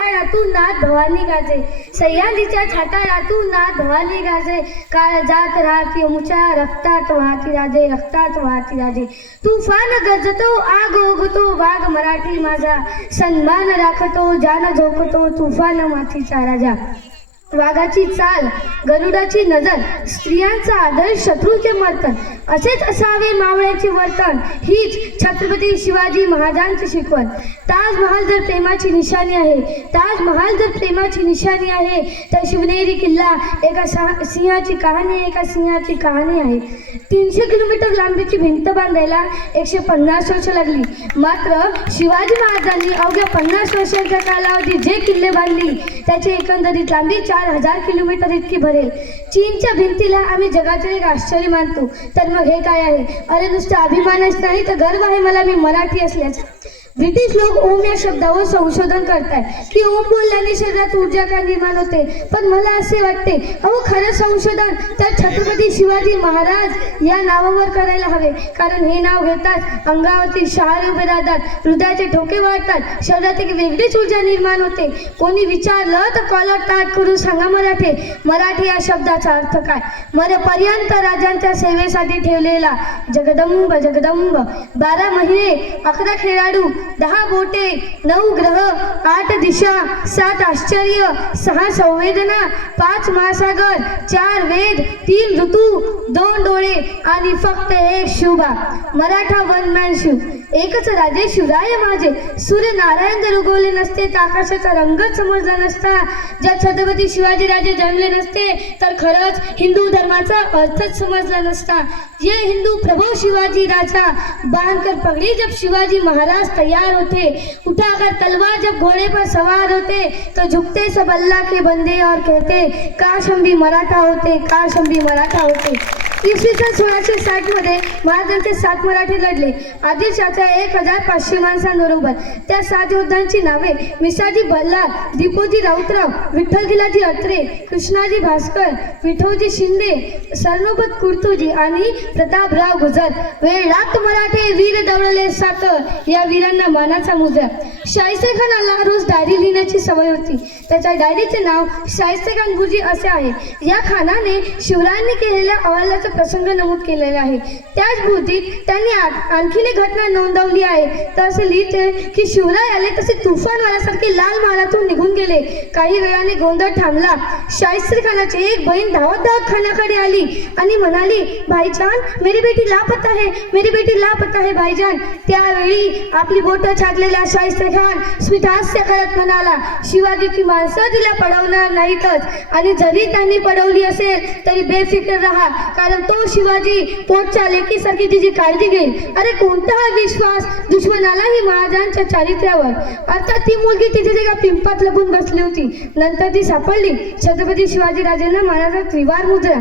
छाटारातून नाद भवानी गाजे, सह्याद्रीच्या छाटारातून नाद भवानी गाजे. काळ जात राहती उंच्या रक्तात वाहती राजे, रक्तात वाहती राजे. तुफान गरजतो आग ओघतो वाघ मराठी माझा, सन्मान राखतो जान झोकतो तुफान मातीचा राजा. वाघाची चाल, गरुडाची नजर, स्त्रियांचा आदर, शत्रूचे मर्तन, असेच असावे मावळ्याचे वर्तन. हीच छत्रपती शिवाजी महाराजांची शिकवण. ताजमहाल जर प्रेमाची निशाणी आहे, ताजमहाल जर प्रेमाची निशाणी आहे, तर शिवनेरी किल्ला एका सिंहाची कहाणी, एका सिंहाची कहाणी आहे. 300 किलोमीटर लांबीची भिंत बांधायला 150 वर्ष लागली. मात्र शिवाजी महाराजांनी अवघ्या 50 वर्षांच्या कालावधीत जे किल्ले बांधली त्याची एकंदरीत लांबी 4000 किलोमीटर इतकी भरेल. चीनच्या भिंतीला आम्ही जगाचे एक आश्चर्य मानतो, तर मग हे काय आहे? अरे नुसतं अभिमानच नाही तर गर्व आहे मला मी मराठी असल्याचा. ब्रिटिश लोक ओम या शब्दावर संशोधन करतात की ओम बोलल्याने शरीरात ऊर्जा का निर्माण होते, पण मला असे वाटते अहो खरं संशोधन तर छत्रपती शिवाजी महाराज या नावावर करायला हवे. कारण हे नाव घेताच अंगावरती शहारे उभे राहतात, हृदयाचे ठोके वाढतात, शरीरात एक वेगळीच ऊर्जा निर्माण होते. कोणी विचारलं तर कॉलर ताट करून सांगा मराठी. मराठी या शब्दाचा अर्थ काय? मरेपर्यंत राजांच्या सेवेसाठी ठेवलेला जगदंब जगदंब. 12 महिने, 11 खेळाडू, 10 बोटे, 9 ग्रह, 8 दिशा, 7 आश्चर्य, 6 संवेदना, 5 महासागर, 4 वेद, 3 ऋतू, 2 डोळे आणि फक्त एक शिवबा. Maratha one man Shiv. एकच राजे शिवराय माझे. सूर्य नारायण जर उगवले नसते तर आकाशाचा रंगच समजला नसता. जर छत्रपती शिवाजी राजे जन्मले नसते तर खरंच हिंदू धर्माचा अर्थच समजला नसता. ये हिंदू प्रभू शिवाजी राजा, बांधकर पगड़ी जब शिवाजी महाराज तैयार होते, उठाकर तलवार जब घोड़े पर सवार होते, तो झुकते सब अल्लाह के बंदे और कहते काश हम भी मराठा होते, काश हम भी मराठा होते. इसवी सन 1660 मध्ये महाराजांचे 7 मराठी लढले. आदिलशाहच्या 1500 माणसांबरोबर. त्या 7 योद्धांची नावे मिसाजी बल्लाळ, दीपोजी राऊतराव, विठ्ठलगिलाजी अत्रे, कृष्णाजी भास्कर, विठोजी शिंदे, सरनोबत कुर्तुजी आणि प्रतापराव गुजर. वेळ रात मराठे वीर दौडले साकर, या वीरांना मानाचा मुजरा. शाहिस्ते खानाला रोज डायरी लिहिण्याची सवय होती. त्याच्या डायरीचे नाव शाहिस्ते खान गुरुजी असे आहे. या खानाने शिवरायांनी केलेल्या अहवालाचा प्रसंग नमूद केलेला आहे. त्याच भोवतीत त्यांनी आणखीन एक घटना नोंदवली आहे. तर असे लिहिते की शिवराय आले तसे तुफान आल्यासारखे लाल महालातून निघून गेले. काही वेळाने गोंधळ थांबला. शाहिस्ते खानाची एक बहीण धावत धावत खानाकडे आली आणि म्हणाली, भाईजान मेरी बेटी लापता है, मेरी बेटी लापता है भाईजान. त्यावेळी आपली बोटं छाटलेला शाहिस्ते खान स्मितहास्य करत म्हणाला, शिवाजीची माणसं तिला पडवणार नाहीतच, आणि जरी त्यांनी पडवली असेल तरी बेफिकर राहा, कारण तो शिवाजी पोटच्या लेकीसारखी तिची काळजी घेईल. अरे कोणता हा विश्वास दुश्मनालाही महाराजांच्या चारित्र्यावर. अर्थात ती मुलगी तिथे एका पिंपात लपून बसली होती. नंतर ती सापडली. छत्रपती शिवाजी राजांना महाराजा त्रिवार मुद्रा.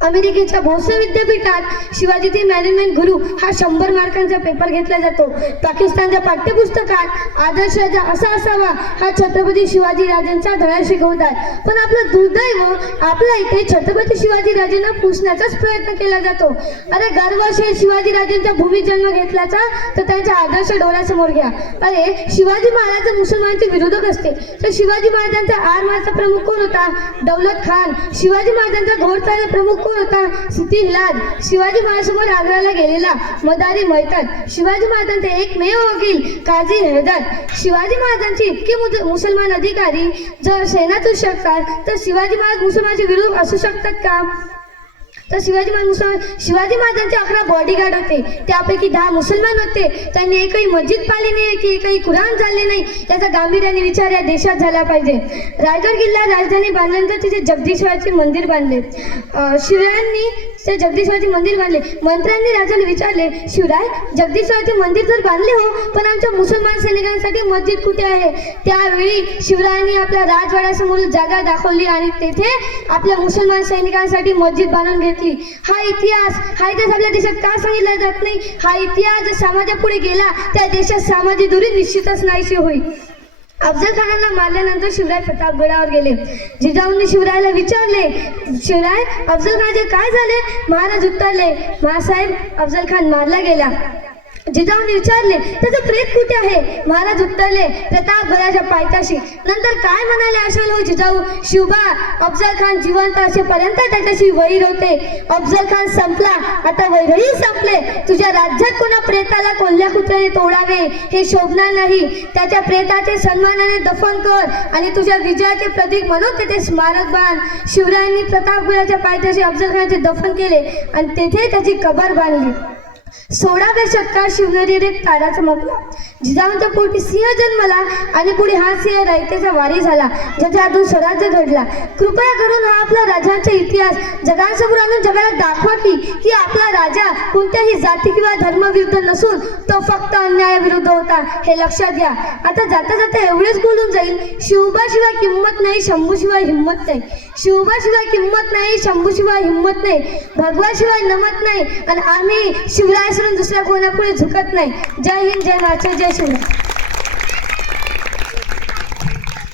अमेरिकेच्या भोसले विद्यापीठात शिवाजीचे मॅनेजमेंट गुरु हा 100 मार्कांचा पेपर घेतला जातो. पाकिस्तानच्या पाठ्यपुस्तकात आदर्श राजा असा असावा हा छत्रपती शिवाजी राजांचा धडा शिकवतात. पण आपलं दुर्दैव आपल्या इथे छत्रपती शिवाजी राजांना पुसण्याचाच प्रयत्न केला जातो. अरे गर्व असेल शिवाजी राजांच्या भूमीत जन्म घेतल्याचा तर त्यांचा आदर्श डोळ्यासमोर घ्या. अरे शिवाजी महाराज मुसलमानांचे विरोधक असते तर शिवाजी महाराजांचा आरमारचा प्रमुख कोण होता? दौलत खान. शिवाजी महाराजांचा घोडचाले प्रमुख कोण होता? सिद्धिलाल. शिवाजी महाराजांसमोर आग्र्याला गेलेला मदारी मैतान. शिवाजी महाराजांचे एकमेव वकील काझी हैदर. शिवाजी महाराजांचे इतके मुसलमान अधिकारी जर सेनातून शकतात तर शिवाजी महाराज मुसलमानांचे विरोध असू शकतात का? तर शिवाजी महाराजांचे 11 बॉडीगार्ड होते. त्यापैकी 10 मुसलमान होते. त्यांनी एकही मस्जिद पाळली नाही की एकही कुराण चालले नाही. त्याचा गांभीर्याने विचार या देशात झाला पाहिजे. रायगड किल्ला राजधानी बांधल्यानंतर तिथे जगदीश्वराचे मंदिर बांधले. शिवरायांनी ते जगदीश्वराचे मंदिर बांधले. मंत्र्यांनी राजाला विचारले, शिवराय जगदीश्वराचे मंदिर तर बांधले हो, पण आमच्या मुसलमान सैनिकांसाठी मस्जिद कुठे आहे? त्यावेळी शिवरायांनी आपल्या राजवाड्यासमोर जागा दाखवली आणि तेथे आपल्या मुसलमान सैनिकांसाठी मस्जिद बांधून घेतली. हा इतिहास आपल्या देशात का सांगितला जात नाही? हा इतिहास जर समाजापुढे गेला त्या देशात सामाजिक दूरी निश्चितच नाहीशी होईल. अफजल खानाला मारल्यानंतर शिवराय प्रतापगडावर गेले. जिजाऊंनी शिवरायाला विचारले, शिवराय अफजल खानाचे काय झाले? महाराज उत्तरले, महासाहेब अफजल खान मारला गेला. जिजाऊने विचारले त्याचं प्रेत कुठे आहे? महाराज उत्तरले प्रतापगडाच्या पायथ्याशी. नंतर काय म्हणाले अशाल हो जिजाऊ? शिवबा, अफजल खान जिवंत असेपर्यंत त्याच्याशी वैर होते. अफजल खान संपला, आता वैरही संपले. तुझ्या राज्यात कोणा प्रेताला कोल्ह्या कुत्र्याने तोडावे हे शोभणार नाही. त्याच्या प्रेताचे सन्मानाने दफन कर आणि तुझ्या विजयाचे प्रतीक म्हणून तेथे स्मारक बांध. शिवरायांनी प्रतापगडाच्या पायथ्याशी अफजल खानाचे दफन केले आणि तेथे त्याची कबर बांधली. 16व्या शतकात शिवनेरीवर एक तारा चमकला. जिजाऊंच्या पोटी सिंह जन्मला आणि पुढे हा सिंह रयतेचा वारी झाला, ज्याच्या हातून स्वराज्य घडला. कृपया करून हा आपला राजांचा इतिहास जगासमोर आणून जगाला दाखवा की आपला राजा कोणत्याही जाती किंवा धर्माविरुद्ध नसून तो फक्त अन्यायाविरुद्ध होता, हे लक्षात घ्या. आता जाता जाता एवढेच बोलून जाईल, शिवबाशिवाय किंमत नाही, शंभूशिवाय हिंमत नाही. शिवबाशिवाय किंमत नाही, शंभूशिवाय हिंमत नाही, भगवाशिवाय नमत नाही आणि आम्ही शिवराय सोडून दुसऱ्या कोणापुढे झुकत नाही. जय हिंद, जय महाराष्ट्र, जय शिवराय.